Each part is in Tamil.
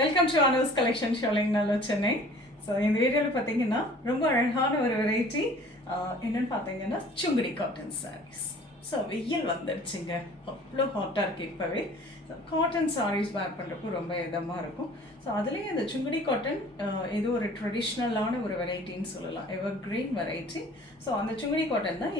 Welcome to Anu's collection Sholinganallur Chennai. So இந்த வீடியோவில் பார்த்தீங்கன்னா ரொம்ப அழகான ஒரு வெரைட்டி என்னென்னு பார்த்தீங்கன்னா சுங்குடி காட்டன் சாரீஸ். ஸோ வெயில் வந்துடுச்சுங்க, அவ்வளோ ஹாட்டாக இருக்குது இப்போவே. ஸோ காட்டன் சாரீஸ் வேர் பண்ணுறப்போ ரொம்ப இதமாக இருக்கும். ஸோ அதுலேயும் இந்த சுங்குடி காட்டன் இது ஒரு ட்ரெடிஷ்னலான ஒரு வெரைட்டின்னு சொல்லலாம், எவர் கிரீன் வெரைட்டி. ஸோ அந்த சுங்குடி காட்டன் தான்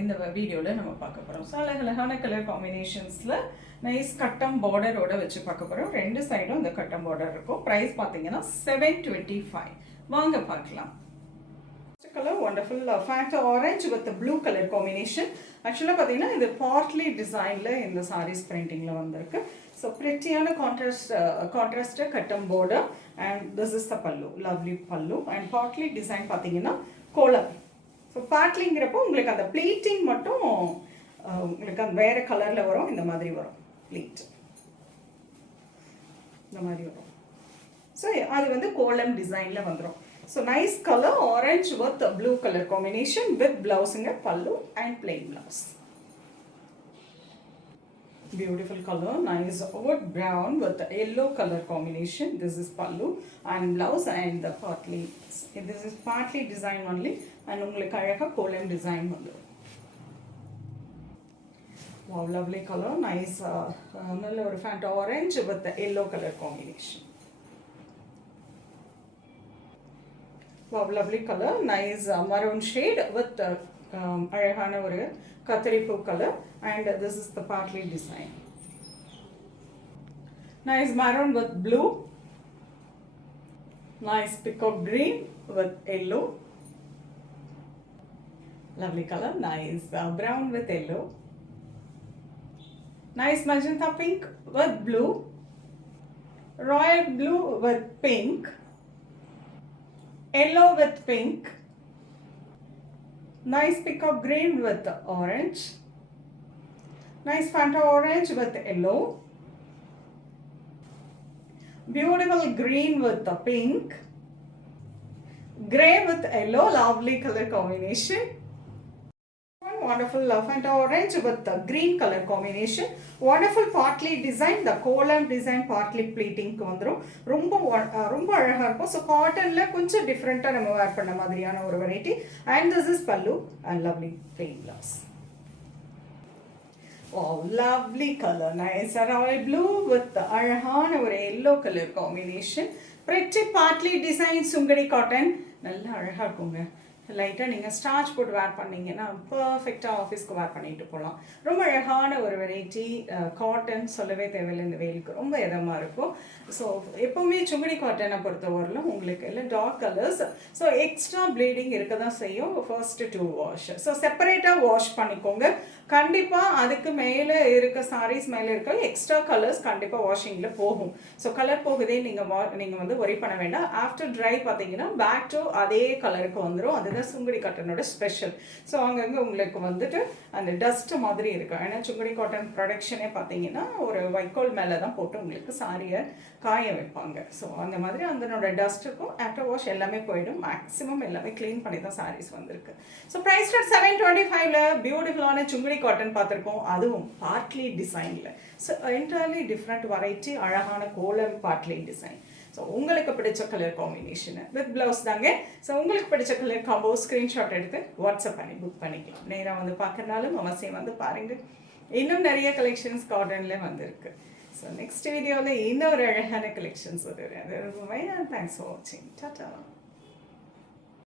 இந்த வீடியோவில் நம்ம பார்க்க போகிறோம். ஸோ அழகான கலர் காம்பினேஷன்ஸில் நைஸ் கட்டம் பார்டரோட வச்சு பார்க்க போகிறோம். ரெண்டு சைடும் இந்த கட்டம் பார்டர் இருக்கும். ப்ரைஸ் பார்த்தீங்கன்னா 725. வாங்க பார்க்கலாம். Colour wonderful pant orange with blue colour combination. ஆக்சுவலாக பார்த்தீங்கன்னா இது பார்ட்லி டிசைனில் இந்த சாரீஸ் பிரிண்டிங்கில் வந்திருக்கு. ஸோ பிரிட்டியான கான்ட்ராஸ்ட் கட்டம் border and this is the பல்லு, லவ்லி பல்லு. அண்ட் பார்ட்லி டிசைன் பார்த்தீங்கன்னா கோலம். ஸோ பார்ட்லிங்கிறப்போ உங்களுக்கு அந்த ப்ளீட்டிங் மட்டும் உங்களுக்கு அந்த வேறு கலரில் வரும், இந்த மாதிரி வரும் ப்ளீட், இந்த மாதிரி வரும். ஸோ அது வந்து கோலம் டிசைனில் வந்துடும். So nice colour orange with blue colour combination with பிளவுஸுங்க, பல்லு and plain blouse. Beautiful color, nice wood brown with the yellow color combination. This is pallu and blouse and the partly. This is partly design only and உங்களுக்கு அழகா கோலம் டிசைன் வந்துடும். Wow, lovely color, nice நல்ல ஒரு pant orange with the yellow color combination. Wow, lovely color, nice maroon shade with அழகான ஒரு கத்தரிப்பூ colour and this is the partly design. Nice maroon with blue, nice peacock green with yellow, lovely color, nice brown with yellow, nice magenta pink with blue, royal blue with pink, yellow with pink, nice peacock green with orange, nice Fanta orange with yellow, beautiful green with the pink, grey with yellow, lovely color combination. Wonderful Fanta orange with the green color combination. Wonderful partly design, the column design partly pleating வந்துரும். ரொம்ப அழகா இருக்கும். ஸோ காட்டன்ல கொஞ்சம் டிஃப்ரெண்ட்டாக நம்ம வேர் பண்ண மாதிரியான ஒரு வெரைட்டி. அண்ட் திஸ் இஸ் பல்லு and lovely plain blouse. Wow, lovely color, nice royal blue with அழகான ஒரு yellow color combination. pretty partly design sungudi cotton, நல்லா அழகாக இருக்குங்க. லைட்டாக நீங்கள் ஸ்டார்ச் போட்டு வேர் பண்ணிங்கன்னா பர்ஃபெக்டாக ஆஃபீஸ்க்கு வேர் பண்ணிட்டு போகலாம். ரொம்ப அழகான ஒரு வெரைட்டி காட்டன், சொல்லவே தேவையில்லை, இந்த வெயிலுக்கு ரொம்ப இதமாக இருக்கும். ஸோ எப்போவுமே சுங்குடி காட்டனை பொறுத்தவரையிலும் உங்களுக்கு இல்லை dark colours, so extra bleeding இருக்க தான் செய்யும் ஃபர்ஸ்ட் 2 வாஷ். ஸோ செப்பரேட்டாக வாஷ் பண்ணிக்கோங்க. கண்டிப்பாக அதுக்கு மேலே இருக்க சாரீஸ் மேலே இருக்க எக்ஸ்ட்ரா கலர்ஸ் கண்டிப்பாக வாஷிங்கில் போகும். ஸோ கலர் போகுதே நீங்கள் வந்து ஒரி பண்ண வேண்டாம். ஆஃப்டர் ட்ரை பார்த்தீங்கன்னா பேக் டு அதே கலருக்கு வந்துடும். அதுதான் சுங்குடி காட்டனோட ஸ்பெஷல். ஸோ அங்கங்கே உங்களுக்கு வந்துட்டு அந்த டஸ்ட் மாதிரி இருக்கும். ஏன்னா சுங்குடி காட்டன் ப்ரொடக்ஷனே பார்த்தீங்கன்னா ஒரு வைக்கோல் மேலே தான் போட்டு உங்களுக்கு சாரியை காய வைப்பாங்க. ஸோ அந்த மாதிரி அதனோட டஸ்ட் இருக்கும். ஆஃப்டர் வாஷ் எல்லாமே போயிடும். மேக்ஸிமம் எல்லாமே க்ளீன் பண்ணி தான் சாரீஸ் வந்திருக்கு. ஸோ ப்ரைஸ் ரேட் 725ல பியூட்டிஃபுல்லான சுங்குடி காட்டன் பார்த்துருக்கோம், அதுவும் பார்ட்லி டிசைனில். ஸோ என்டையர்லி டிஃப்ரெண்ட் வெரைட்டி, அழகான கோலம் பார்ட்லி டிசைன். ஸோ உங்களுக்கு பிடிச்ச கலர் காம்பினேஷனு வித் ப்ளவுஸ் தாங்க. ஸோ உங்களுக்கு பிடிச்ச கலர் காம்போ ஸ்க்ரீன்ஷாட் எடுத்து வாட்ஸ்அப் பண்ணி புக் பண்ணிக்கலாம். நேராக வந்து பார்க்கறனாலும் அவசியம் வந்து பாருங்கள். இன்னும் நிறைய கலெக்ஷன்ஸ் காட்டனில் வந்திருக்கு. ஸோ நெக்ஸ்ட் வீடியோவில் இன்னொரு அழகான கலெக்ஷன்ஸ் வருது. தேங்க்ஸ் ஃபார் வாட்சிங். டாடா.